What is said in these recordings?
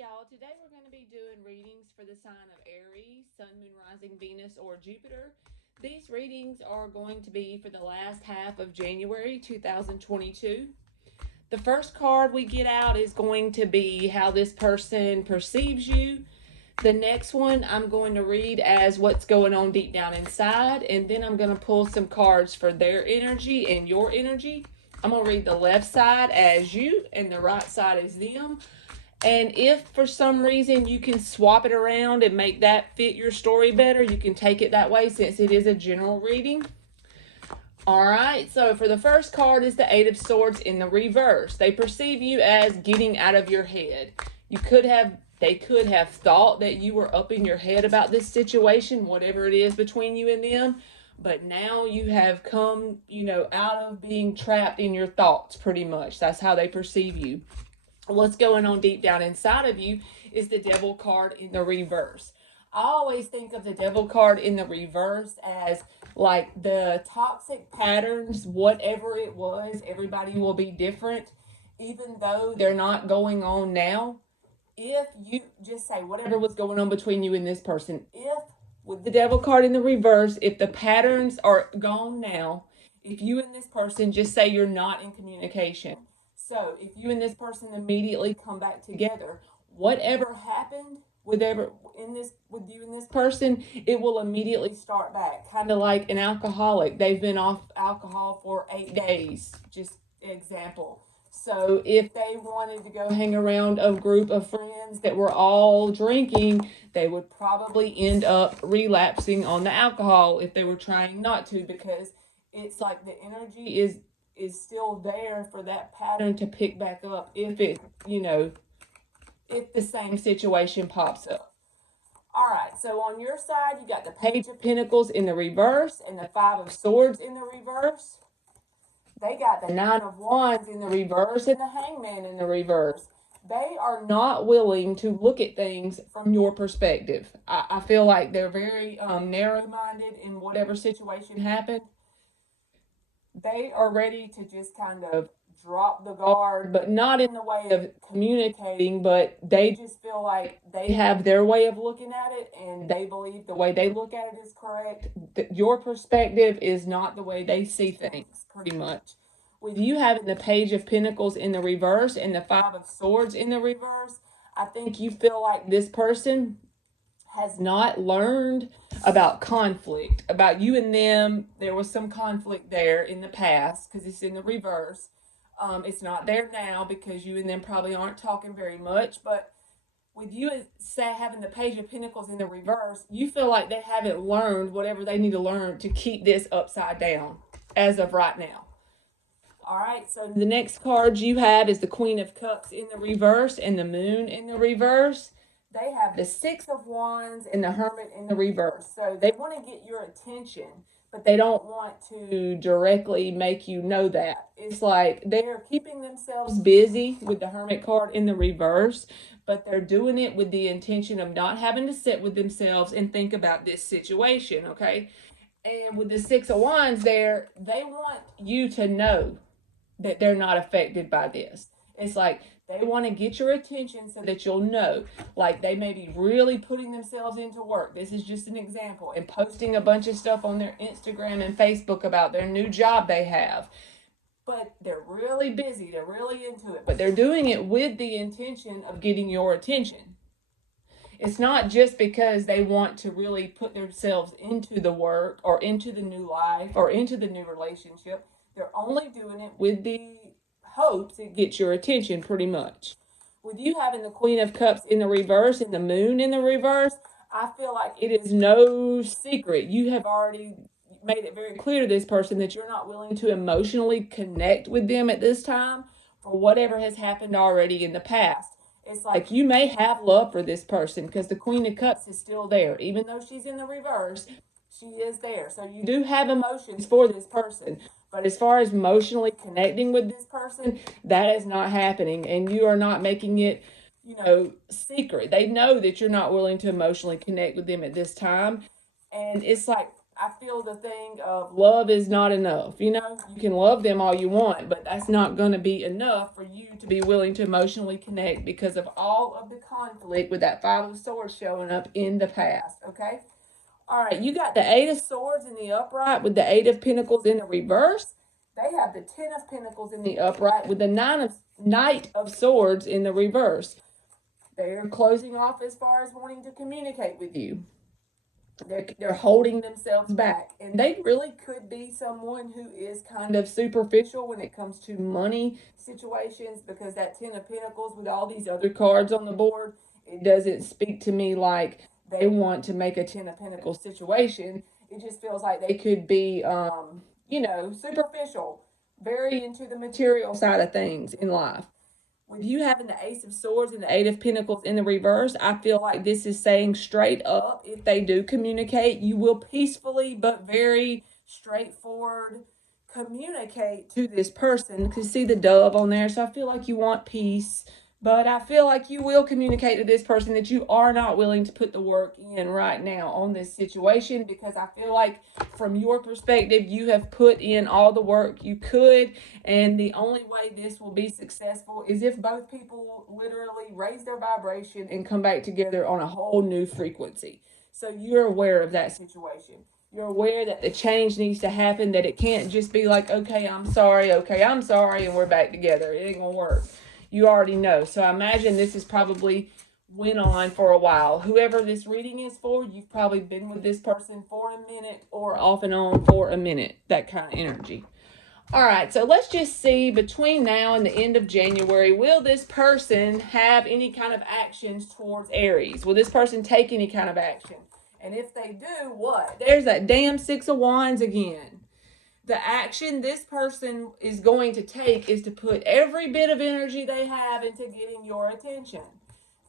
y'all. Today we're going to be doing readings for the sign of Aries, Sun, Moon, Rising, Venus, or Jupiter. These readings are going to be for the last half of January 2022. The first card we get out is going to be how this person perceives you. The next one I'm going to read as what's going on deep down inside, and then I'm going to pull some cards for their energy and your energy. I'm going to read the left side as you and the right side as them. And if for some reason you can swap it around and make that fit your story better, you can take it that way since it is a general reading. All right, so for the first card is the Eight of Swords in the reverse. They perceive you as getting out of your head. They could have thought that you were up in your head about this situation, whatever it is between you and them. But now you have come, out of being trapped in your thoughts pretty much. That's how they perceive you. What's going on deep down inside of you is the Devil card in the reverse. I always think of the Devil card in the reverse as like the toxic patterns, whatever it was, everybody will be different, even though they're not going on now. If you just say whatever was going on between you and this person, if with the Devil card in the reverse, if the patterns are gone now, if you and this person just say you're not in communication, so if you and this person immediately come back together, whatever happened with you and this person, it will immediately start back. Kind of like an alcoholic. They've been off alcohol for 8 days. Just example. So if they wanted to go hang around a group of friends that were all drinking, they would probably end up relapsing on the alcohol if they were trying not to, because it's like the energy is still there for that pattern to pick back up if the same situation pops up. All right, so on your side, you got the Page of Pentacles in the reverse and the Five of Swords in the reverse. They got the Nine of Wands in the reverse and the Hangman in the reverse. They are not willing to look at things from your perspective. I feel like they're very narrow-minded in whatever situation happened. They are ready to just kind of drop the guard, but not in the way of communicating, but they just feel like they have their way of looking at it and they believe the way they look at it is correct. Your perspective is not the way they see things, pretty much. With you having the Page of Pentacles in the reverse and the Five of Swords in the reverse, I think you feel like this person has not learned about conflict, about you and them. There was some conflict there in the past because it's in the reverse. It's not there now because you and them probably aren't talking very much. But with you having the Page of Pentacles in the reverse, you feel like they haven't learned whatever they need to learn to keep this upside down as of right now. All right, so the next card you have is the Queen of Cups in the reverse and the Moon in the reverse. They have the Six of Wands and the Hermit in the reverse. So they want to get your attention, but they don't want to directly make you know that. It's like they're keeping themselves busy with the Hermit card in the reverse, but they're doing it with the intention of not having to sit with themselves and think about this situation, okay? And with the Six of Wands there, they want you to know that they're not affected by this. It's like they want to get your attention so that you'll know. Like they may be really putting themselves into work. This is just an example. And posting a bunch of stuff on their Instagram and Facebook about their new job they have. But they're really busy. They're really into it. But they're doing it with the intention of getting your attention. It's not just because they want to really put themselves into the work or into the new life or into the new relationship. They're only doing it with the hopes it gets your attention, pretty much. With you having the Queen of Cups in the reverse and the Moon in the reverse, I feel like it is no secret. You have already made it very clear to this person that you're not willing to emotionally connect with them at this time for whatever has happened already in the past. It's like you may have love for this person because the Queen of Cups is still there. Even though she's in the reverse, she is there. So you do have emotions for this person. But as far as emotionally connecting with this person, that is not happening. And you are not making it, secret. They know that you're not willing to emotionally connect with them at this time. And it's like, I feel the thing of love is not enough. You know, you can love them all you want, but that's not going to be enough for you to be willing to emotionally connect because of all of the conflict with that Five of Swords showing up in the past. Okay. All right, you got the Eight of Swords in the upright with the Eight of Pentacles in the reverse. They have the Ten of Pentacles in the upright with the Knight of Swords in the reverse. They're closing off as far as wanting to communicate with you. They're holding themselves back, and they really could be someone who is kind of superficial when it comes to money situations, because that Ten of Pentacles with all these other cards on the board, it doesn't speak to me like they want to make a Ten of Pentacles situation. It just feels like they could be superficial, very into the material side of things in life. With you having the Ace of Swords and the Eight of Pentacles in the reverse, I feel like this is saying straight up, if they do communicate, you will peacefully but very straightforward communicate to this person. Because see the dove on there, so I feel like you want peace. But I feel like you will communicate to this person that you are not willing to put the work in right now on this situation, because I feel like from your perspective, you have put in all the work you could. And the only way this will be successful is if both people literally raise their vibration and come back together on a whole new frequency. So you're aware of that situation. You're aware that the change needs to happen, that it can't just be like, okay, I'm sorry, and we're back together. It ain't gonna work. You already know. So I imagine this is probably went on for a while. Whoever this reading is for, you've probably been with this person for a minute or off and on for a minute. That kind of energy. All right, so let's just see between now and the end of January, will this person have any kind of actions towards Aries? Will this person take any kind of action? And if they do, what? There's that damn Six of Wands again. The action this person is going to take is to put every bit of energy they have into getting your attention.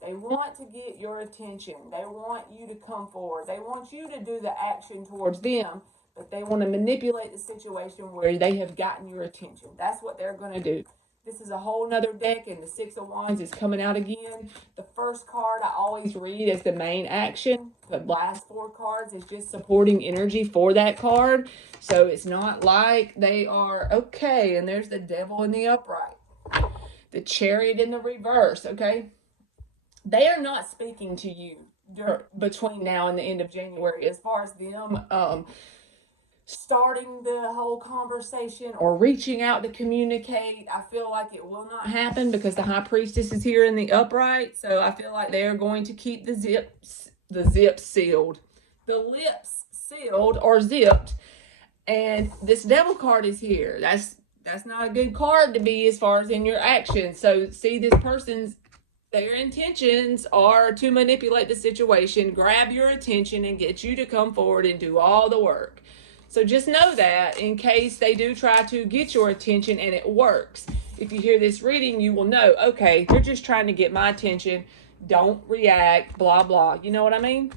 They want to get your attention. They want you to come forward. They want you to do the action towards them, but they want to manipulate the situation where they have gotten your attention. That's what they're going to do. This is a whole nother deck, and the Six of Wands is coming out again. The first card I always read as the main action. The last four cards is just supporting energy for that card. So it's not like they are, okay, and there's the Devil in the upright. The Chariot in the reverse, okay? They are not speaking to you between now and the end of January as far as them starting the whole conversation or reaching out to communicate. I feel like it will not happen because the High Priestess is here in the upright. So I feel like they are going to keep the zips sealed. The lips sealed or zipped. And this Devil card is here. That's not a good card to be as far as in your actions. So see, this person's, their intentions are to manipulate the situation, grab your attention, and get you to come forward and do all the work. So just know that in case they do try to get your attention and it works. If you hear this reading, you will know, okay, they're just trying to get my attention. Don't react, blah, blah. You know what I mean?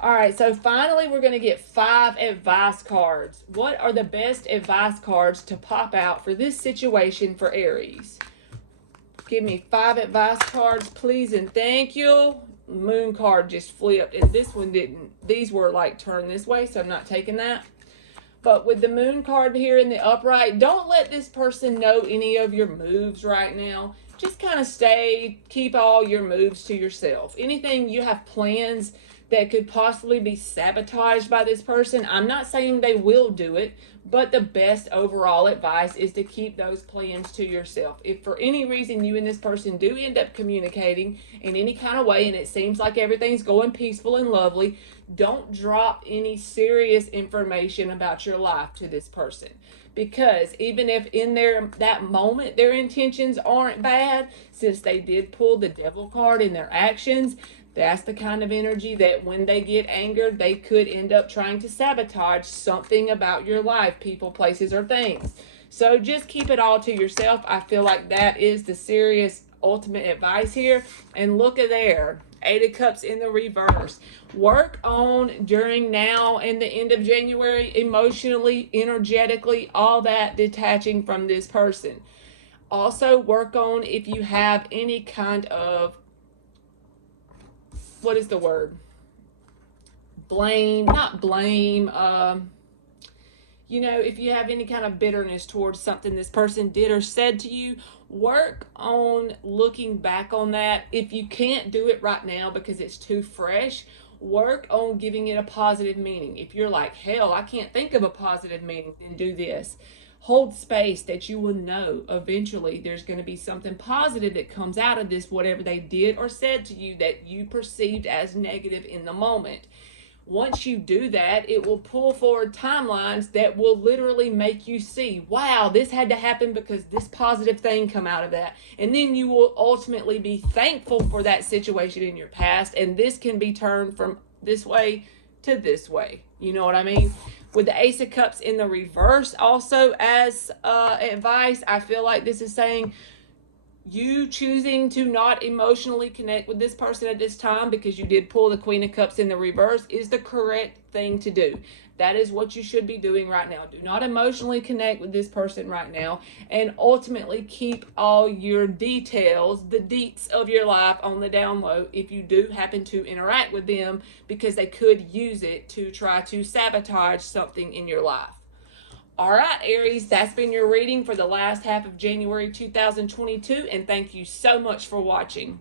All right, so finally we're going to get 5 advice cards. What are the best advice cards to pop out for this situation for Aries? Give me 5 advice cards, please, and thank you. Moon card just flipped, and this one didn't. These were like turned this way, so I'm not taking that. But with the Moon card here in the upright, don't let this person know any of your moves right now. Just kind of keep all your moves to yourself. Anything you have plans that could possibly be sabotaged by this person, I'm not saying they will do it, but the best overall advice is to keep those plans to yourself. If for any reason you and this person do end up communicating in any kind of way and it seems like everything's going peaceful and lovely, don't drop any serious information about your life to this person. Because even if in that moment their intentions aren't bad, since they did pull the Devil card in their actions, that's the kind of energy that when they get angered, they could end up trying to sabotage something about your life, people, places, or things. So just keep it all to yourself. I feel like that is the serious ultimate advice here. And look at there, 8 of Cups in the reverse. Work on during now and the end of January, emotionally, energetically, all that detaching from this person. Also work on if you have any kind of, what is the word? blame, not blame, you know, if you have any kind of bitterness towards something this person did or said to you, work on looking back on that. If you can't do it right now because it's too fresh, work on giving it a positive meaning. If you're like, hell, I can't think of a positive meaning, then do this. Hold space that you will know eventually there's going to be something positive that comes out of this, whatever they did or said to you that you perceived as negative in the moment. Once you do that, it will pull forward timelines that will literally make you see, wow, this had to happen because this positive thing come out of that. And then you will ultimately be thankful for that situation in your past. And this can be turned from this way to this way. You know what I mean? With the Ace of Cups in the reverse, also as advice, I feel like this is saying you choosing to not emotionally connect with this person at this time because you did pull the Queen of Cups in the reverse is the correct thing to do. That is what you should be doing right now. Do not emotionally connect with this person right now, and ultimately keep all your details, the deets of your life on the down low if you do happen to interact with them, because they could use it to try to sabotage something in your life. All right, Aries, that's been your reading for the last half of January 2022, and thank you so much for watching.